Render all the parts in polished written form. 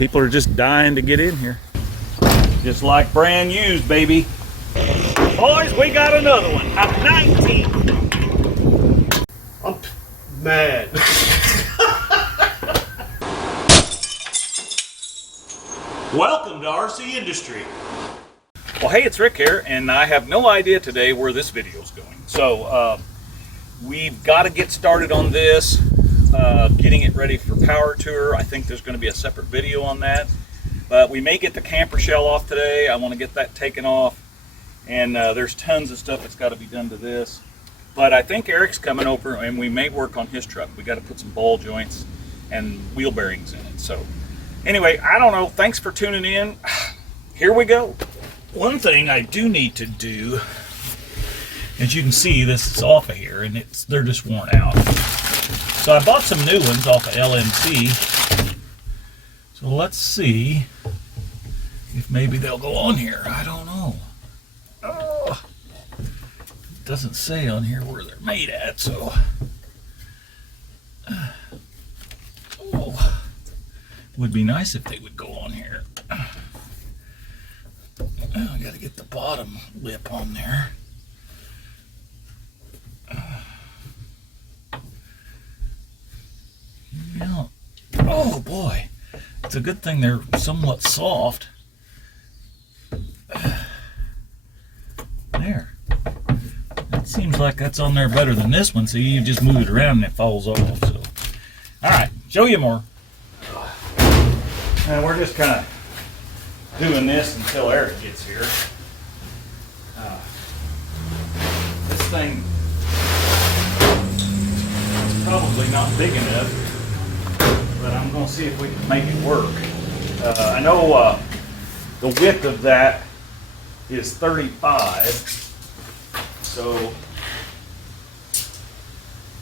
People are just dying to get in here. Just like brand used, baby. Boys, we got another one. A 19. I'm mad. Welcome to RCindustry. Well, hey, it's Rick here, and I have no idea today where this video is going. So we've got to get started on this, getting it ready for power tour. I think there's going to be a separate video on that. But we may get the camper shell off today. I want to get that taken off. And there's tons of stuff that's got to be done to this. But I think Eric's coming over, and we may work on his truck. We got to put some ball joints and wheel bearings in it. So anyway, I don't know. Thanks for tuning in. Here we go. One thing I do need to do, as you can see, this is off of here, and they're just worn out. So I bought some new ones off of LMC. So let's see if maybe they'll go on here. I don't know. Oh, it doesn't say on here where they're made at, so. Oh, would be nice if they would go on here. I got to get the bottom lip on there. Yeah. Oh boy, it's a good thing they're somewhat soft. There. That seems like that's on there better than this one. See, you just move it around and it falls off. So, all right, show you more. And we're just kind of doing this until Eric gets here. This thing is probably not big enough, but I'm going to see if we can make it work. I know the width of that is 35, so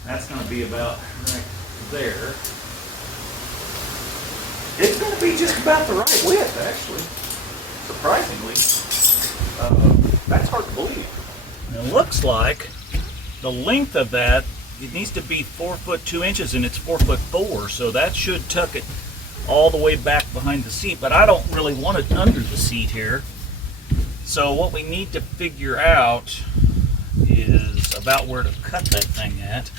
that's going to be about right there. It's going to be just about the right width, actually. Surprisingly. That's hard to believe. It looks like the length of that, it needs to be 4 foot 2 inches, and it's 4'4", so that should tuck it all the way back behind the seat, but I don't really want it under the seat here. So what we need to figure out is about where to cut that thing at.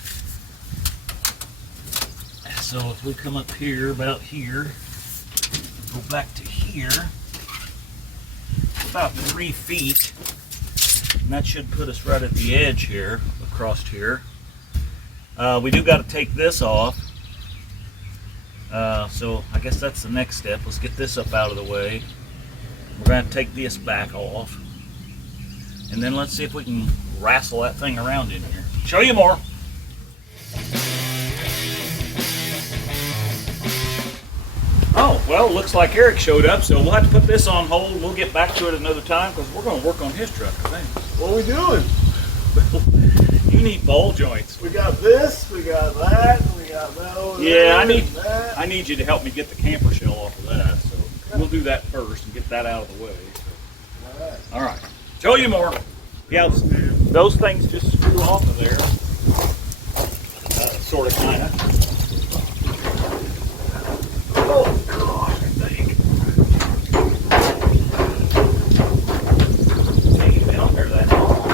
So if we come up here, about here, go back to here, about 3 feet, and that should put us right at the edge here, across here. We do got to take this off, so I guess that's the next step. Let's get this up out of the way. We're going to take this back off, and then let's see if we can wrestle that thing around in here. Show you more. Oh, well, it looks like Eric showed up, so we'll have to put this on hold. We'll get back to it another time because we're going to work on his truck, I think. What are we doing? You need ball joints. We got this, we got that, we got that over there. Yeah, I need you to help me get the camper shell off of that, so we'll do that first and get that out of the way. So. All right. Show you more. Yeah, those things just screw off of there. Sort of, kind of. Oh, gosh, I think. Ain't been on there that long.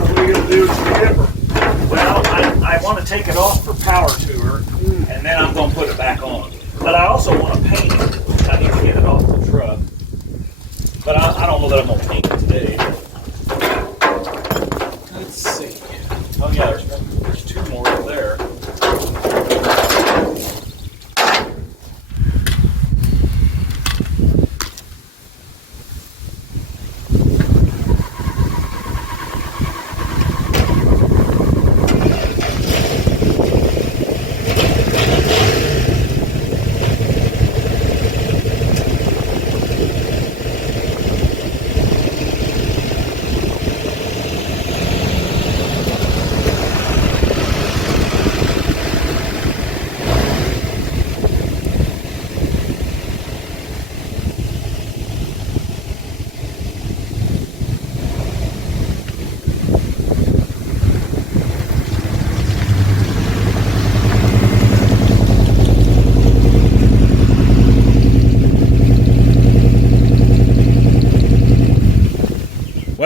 What are you going to do with your camper? Well, I want to take it off for power tour, and then I'm going to put it back on. But I also want to paint it. I need to get it off the truck. But I don't know that I'm going to paint it today. Let's see. Oh yeah, there's 2 more up there.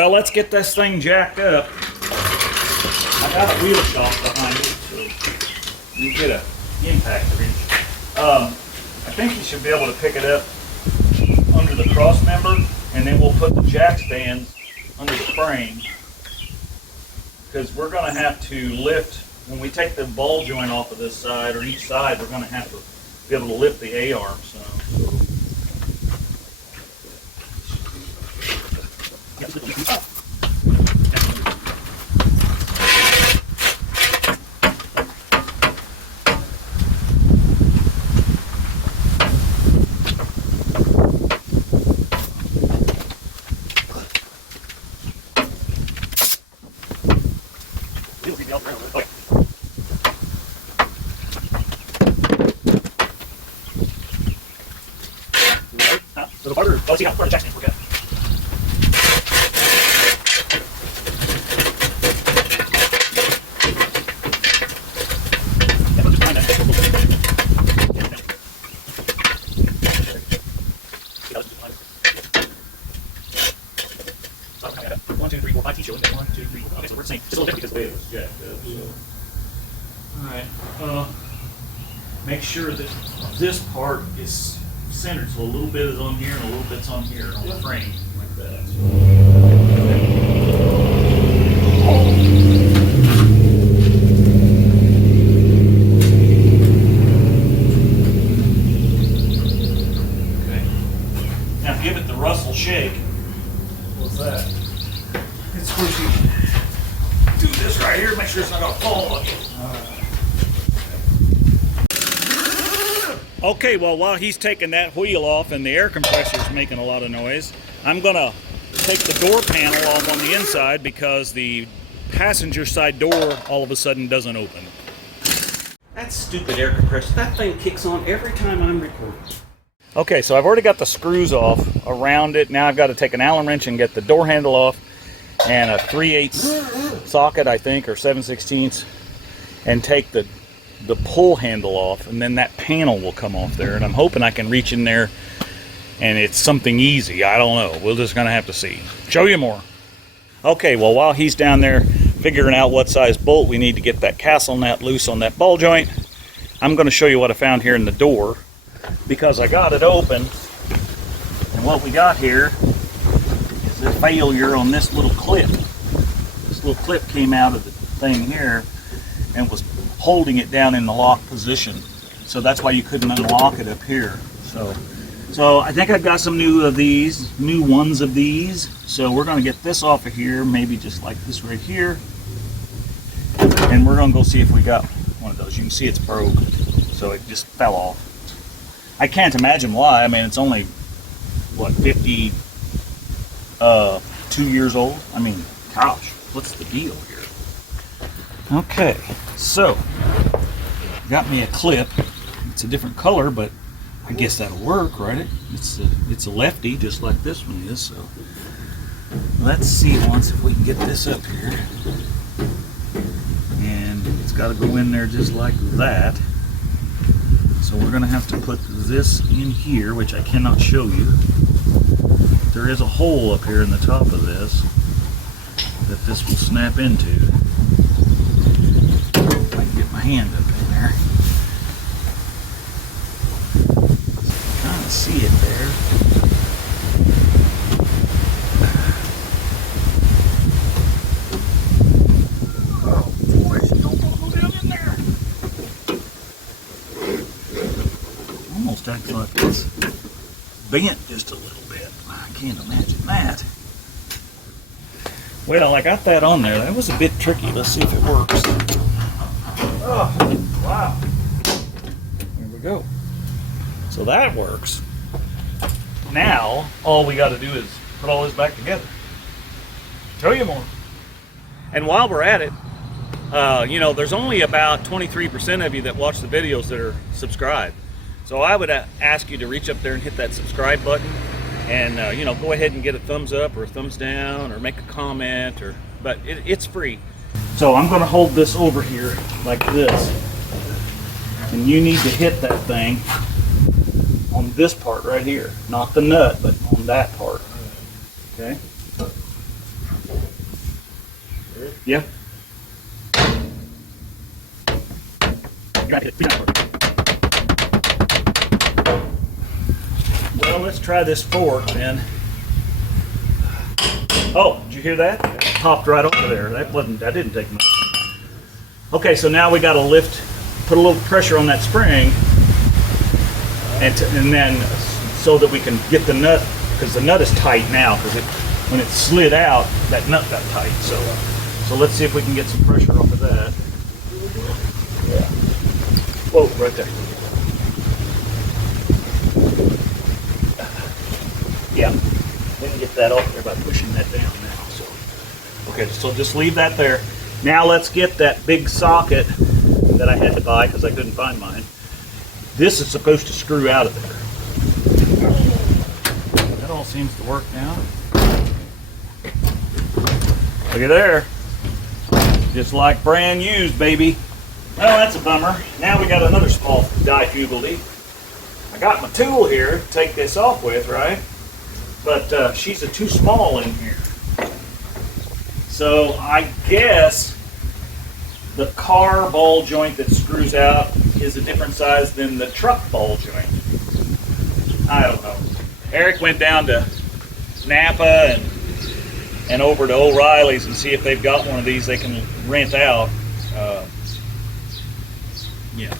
Well, let's get this thing jacked up. I got a wheel shock behind it, so you get an impact wrench. I think you should be able to pick it up under the cross member, and then we'll put the jack stands under the frame, because we're going to have to lift, when we take the ball joint off of this side, or each side, we're going to have to be able to lift the A-arm some. Let's see how far the jack stands work out. One, two, three, four, 5 teeth showing there. 1, 2, 3, 4. Okay, so we're the same. Just a little different because the way it was jacked up. So. Alright. Make sure that this part is centered, so a little bit is on here and a little bit's on here on the frame, like that. Okay. Now give it the Russell shake. What's that? It's where you do this right here, make sure it's not going to fall on you. Okay, well, while he's taking that wheel off and the air compressor is making a lot of noise, I'm going to take the door panel off on the inside because the passenger side door all of a sudden doesn't open. That stupid air compressor, that thing kicks on every time I'm recording. Okay, so I've already got the screws off around it. Now I've got to take an Allen wrench and get the door handle off and a 3/8 socket, I think, or 7/16, and take the pull handle off, and then that panel will come off there, and I'm hoping I can reach in there and it's something easy. I don't know. We're just gonna have to see. Show you more. Okay, well, while he's down there figuring out what size bolt we need to get that castle nut loose on that ball joint, I'm going to show you what I found here in the door, because I got it open, and what we got here is a failure on this little clip. This little clip came out of the thing here and was holding it down in the lock position, so that's why you couldn't unlock it up here. So I think I've got some new ones of these. So we're going to get this off of here, maybe just like this right here, and we're going to go see if we got one of those. You can see it's broke, so it just fell off. I can't imagine why. I mean, it's only what, 52 years old. I mean, gosh, what's the deal here? Okay, so got me a clip. It's a different color, but I guess that'll work, right? It's a lefty, just like this one is. So let's see once if we can get this up here. And it's got to go in there just like that. So we're going to have to put this in here, which I cannot show you. There is a hole up here in the top of this that this will snap into. I can get my hand up in there. Kind of see it there. Oh boy, she don't want to go down in there. Almost acts like it's bent just a little bit. I can't imagine that. Well, I got that on there. That was a bit tricky. Let's see if it works. Oh, wow. There we go. So that works. Now, all we got to do is put all this back together. Show you more. And while we're at it, you know, there's only about 23% of you that watch the videos that are subscribed. So I would ask you to reach up there and hit that subscribe button, and you know, go ahead and get a thumbs up or a thumbs down or make a comment, but it's free. So I'm going to hold this over here like this, and you need to hit that thing on this part right here, not the nut, but on that part. Okay. Yeah. Well, let's try this fork then. Oh, did you hear that? It popped right over there. That didn't take much. Okay, so now we got to put a little pressure on that spring, and then so that we can get the nut, because the nut is tight now, because when it slid out, that nut got tight. So let's see if we can get some pressure off of that. Yeah. Whoa, right there. Yeah, we can get that off there by pushing that down now. So, okay, so just leave that there. Now let's get that big socket that I had to buy because I couldn't find mine. This is supposed to screw out of there. That all seems to work now. Look at there. Just like brand used, baby. Well, that's a bummer. Now we got another small difficulty. I got my tool here to take this off with, right? But she's too small in here. So I guess the car ball joint that screws out is a different size than the truck ball joint. I don't know. Eric went down to Napa and over to O'Reilly's and see if they've got one of these they can rent out. Yeah.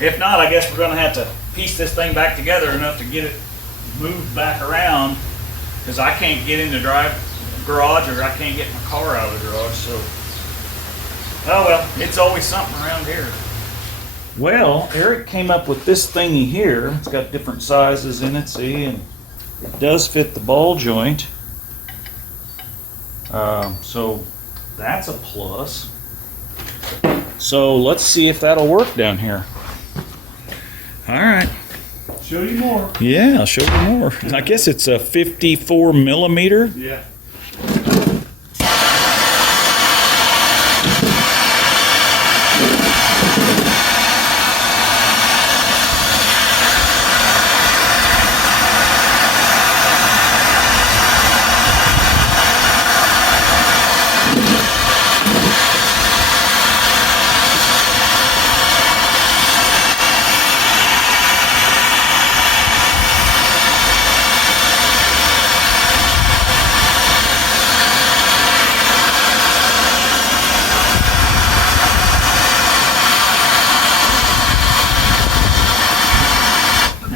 If not, I guess we're going to have to piece this thing back together enough to get it moved back around, because I can't get in the garage, or I can't get my car out of the garage. So, oh well, it's always something around here. Well, Eric came up with this thingy here. It's got different sizes in it, see, and it does fit the ball joint. So that's a plus. So let's see if that'll work down here. All right. Show you more. Yeah, I'll show you more. I guess it's a 54 millimeter. Yeah.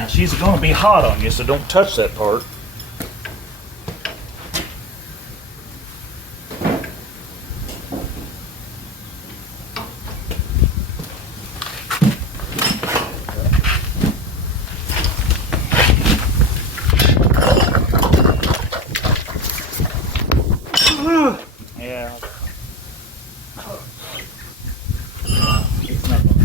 She's going to be hot on you, so don't touch that part. Yeah. It's not going to.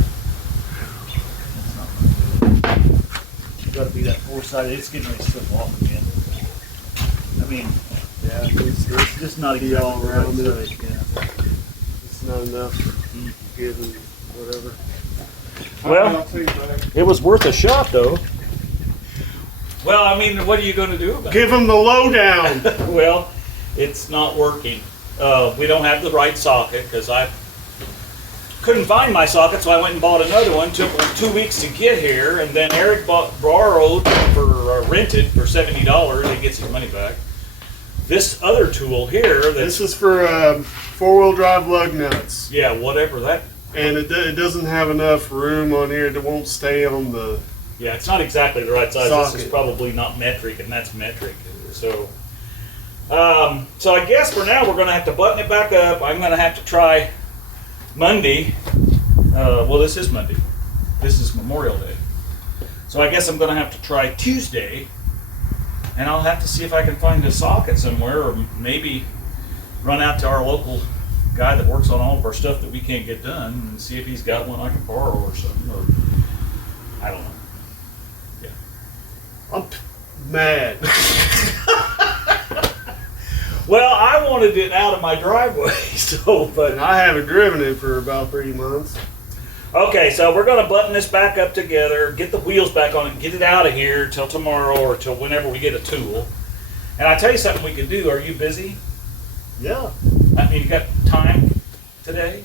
Got to be that four-sided. It's getting ready to slip off again. I mean, Yeah, it's just not be exactly all the around right it. size, yeah. it's not enough given whatever. Well, I'll take it back. it was worth a shot, though. Well, I mean, what are you going to do about Give him the lowdown. it? Well, it's not working. We don't have the right socket because I couldn't find my socket, so I went and bought another one. Took 2 weeks to get here, and then Eric borrowed for rented for $70. He gets his money back. This other tool here, This is for four-wheel drive lug nuts, yeah, whatever that. and it doesn't have enough room on here. It won't stay on the. Yeah, it's not exactly the right size. This is Socket. probably not metric, and that's metric. So, so I guess for now we're going to have to button it back up. I'm going to have to try Monday. Well, this is Monday. This is Memorial Day. So I guess I'm going to have to try Tuesday, and I'll have to see if I can find a socket somewhere, or maybe run out to our local guy that works on all of our stuff that we can't get done and see if he's got one I can borrow or something, or I don't know. I'm mad. Well, I wanted it out of my driveway, so, but And I haven't driven it for about 3 months. okay, so we're going to button this back up together, get the wheels back on it, get it out of here till tomorrow or till whenever we get a tool. And I tell you something we could do. Are you busy? Yeah. I mean, you got time today?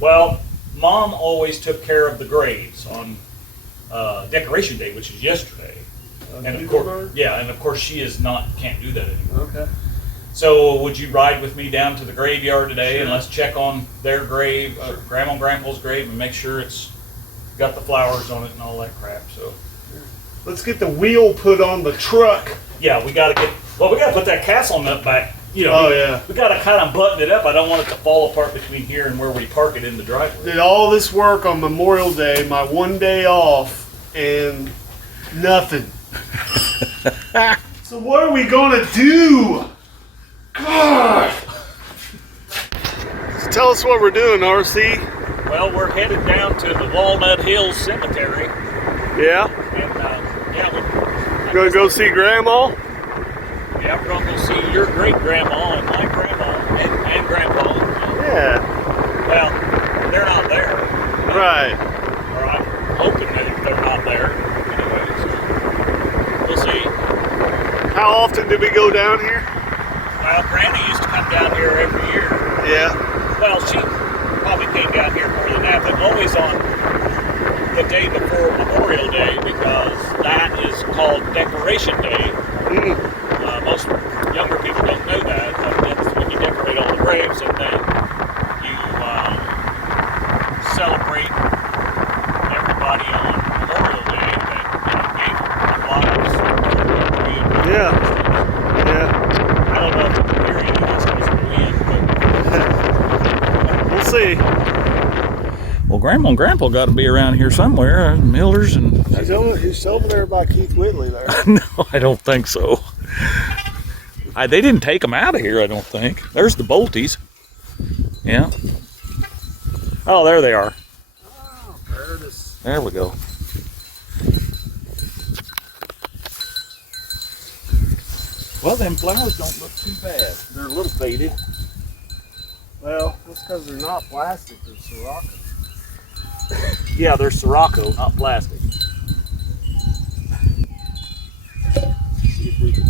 Well, Mom always took care of the graves on Decoration Day, which is yesterday. And of course, yeah, and of course she can't do that anymore. Okay. So would you ride with me down to the graveyard today, and Sure. let's check on their grave, Grandma and Grandpa's grave, and make sure it's got the flowers on it and all that crap. So Let's get the wheel put on the truck. yeah, we got to put that castle nut back. You know, Oh, yeah. we got to kind of button it up. I don't want it to fall apart between here and where we park it in the driveway. Did all this work on Memorial Day, my one day off, and nothing. So what are we gonna do? God! So tell us what we're doing, RC. Well, we're headed down to the Walnut Hills Cemetery, Yeah? and yeah, Gonna go see Grandma? we're going to go see your great grandma and my grandma and grandpa. Yeah. Well, they're not there. Right. Or I'm hoping that they're not there. Anyway, so we'll see. How often did we go down here? Well, Granny used to come down here every year. Yeah. Well, she probably came down here more than that, but always on the day before Memorial Day, because that is called Decoration Day. Mm. Most younger people don't know that, but that's when you decorate all the graves, and then you celebrate everybody on Memorial Day that gave lives. Yeah. Yeah. I don't know if the period of this was going to We'll see. Well, Grandma and Grandpa got to be around here somewhere. Miller's and He's over there by Keith Whitley there. no, I don't think so. They didn't take them out of here, I don't think. There's the Bolties. Yeah. Oh, there they are. Oh, there it is. There we go. Well, them flowers don't look too bad. They're a little faded. Well, that's because they're not plastic, they're Sirocco. Yeah, they're Sirocco, not plastic. See if we can.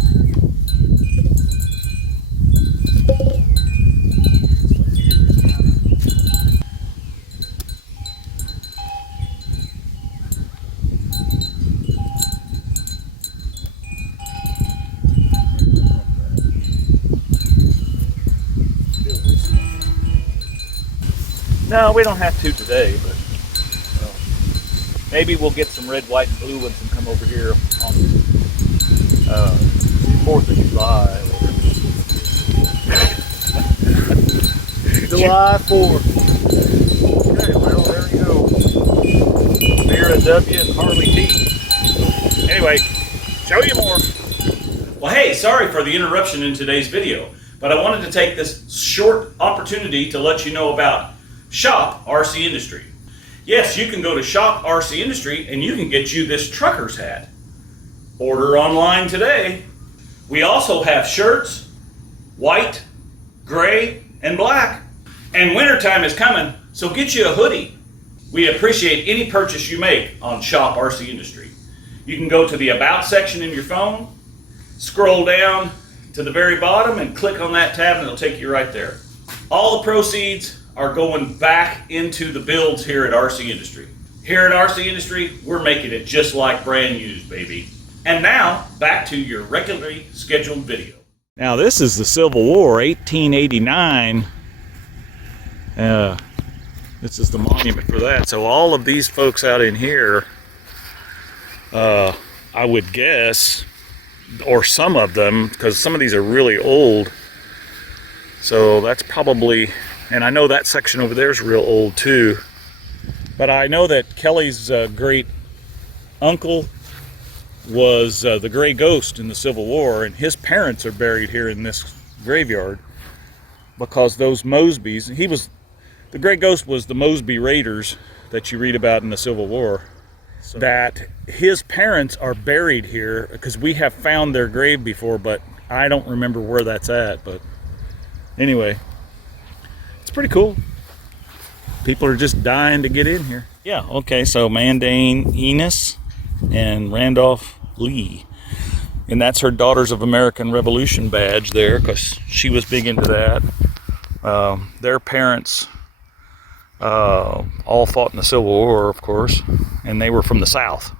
No, we don't have to today, but maybe we'll get some red, white, and blue ones and come over here on 4th of July. July 4th. Okay, well, there you go. Vera W and Harley T. Anyway, show you more. Well, hey, sorry for the interruption in today's video, but I wanted to take this short opportunity to let you know about Shop RCindustry. Yes, you can go to Shop RCindustry and you can get you this trucker's hat. Order online today. We also have shirts, white, gray, and black. And wintertime is coming, so get you a hoodie. We appreciate any purchase you make on Shop RCindustry. You can go to the About section in your phone, scroll down to the very bottom and click on that tab and it'll take you right there. All the proceeds are going back into the builds here at RCindustry. Here at RCindustry, we're making it just like brand used, baby. And now, back to your regularly scheduled video. Now this is the Civil War, 1889. This is the monument for that. So all of these folks out in here, I would guess, or some of them, because some of these are really old. So that's probably, and I know that section over there is real old too. But I know that Kelly's great uncle was the Gray Ghost in the Civil War, and his parents are buried here in this graveyard because those Mosbys, the Gray Ghost was the Mosby Raiders that you read about in the Civil War. So that his parents are buried here because we have found their grave before, but I don't remember where that's at. But anyway, it's pretty cool. People are just dying to get in here. Yeah, okay, so Mandane Enos and Randolph Lee. And that's her Daughters of American Revolution badge there, because she was big into that. Their parents all fought in the Civil War, of course, and they were from the South.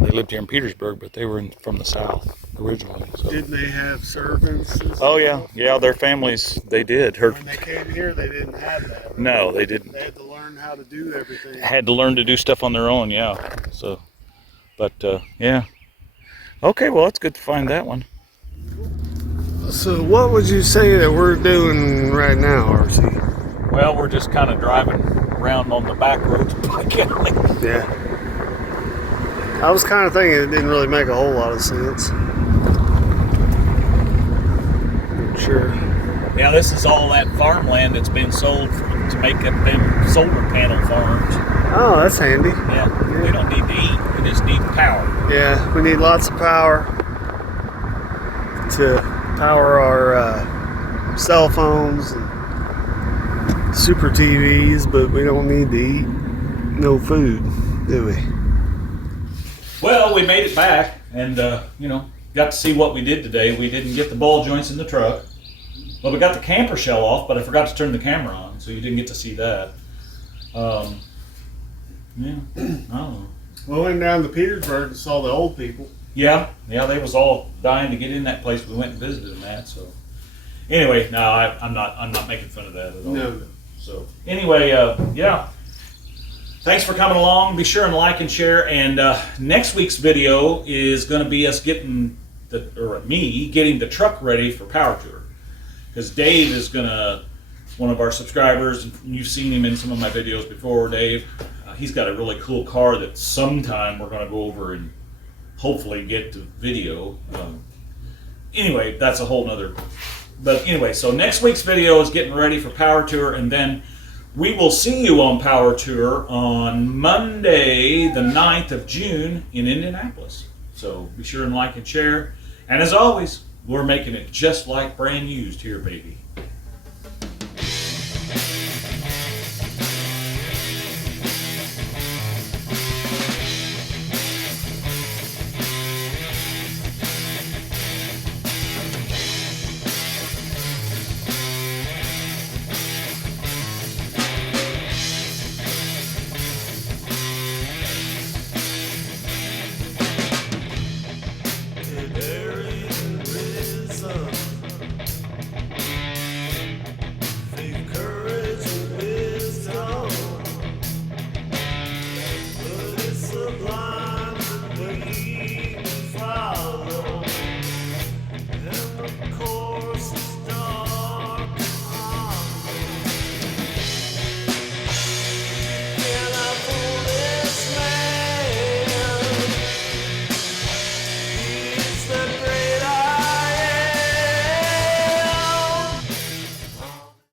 They lived here in Petersburg, but they were from the South originally. So. Didn't they have servants? Oh yeah, yeah. Their families, they did. When they came here, they didn't have that. Right? No, they didn't. They had to learn how to do everything. Had to learn to do stuff on their own, yeah. So, but yeah. Okay, well, it's good to find that one. So, what would you say that we're doing right now, RC? Well, we're just kind of driving around on the back roads of Makin. Yeah. I was kind of thinking it didn't really make a whole lot of sense. Sure. Yeah, this is all that farmland that's been sold to make up them solar panel farms. Oh, that's handy. Yeah, we don't need to eat, we just need power. Yeah, we need lots of power to power our cell phones and super TVs, but we don't need to eat no food, do we? Well, we made it back, and you know, got to see what we did today. We didn't get the ball joints in the truck. Well, we got the camper shell off, but I forgot to turn the camera on, so you didn't get to see that. Yeah, I don't know. We went down to Petersburg and saw the old people. Yeah, they was all dying to get in that place. We went and visited them at. So anyway, no, I'm not making fun of that at all. No. So anyway, yeah. Thanks for coming along. Be sure and like and share. And next week's video is going to be us getting me getting the truck ready for power tour. Because Dave is gonna, one of our subscribers, and you've seen him in some of my videos before, Dave. He's got a really cool car that sometime we're gonna go over and hopefully get to video. Anyway, that's a whole nother. But anyway, so next week's video is getting ready for power tour, and then we will see you on power tour on Monday, the 9th of June in Indianapolis. So be sure and like and share. And as always, we're making it just like brand used here, baby.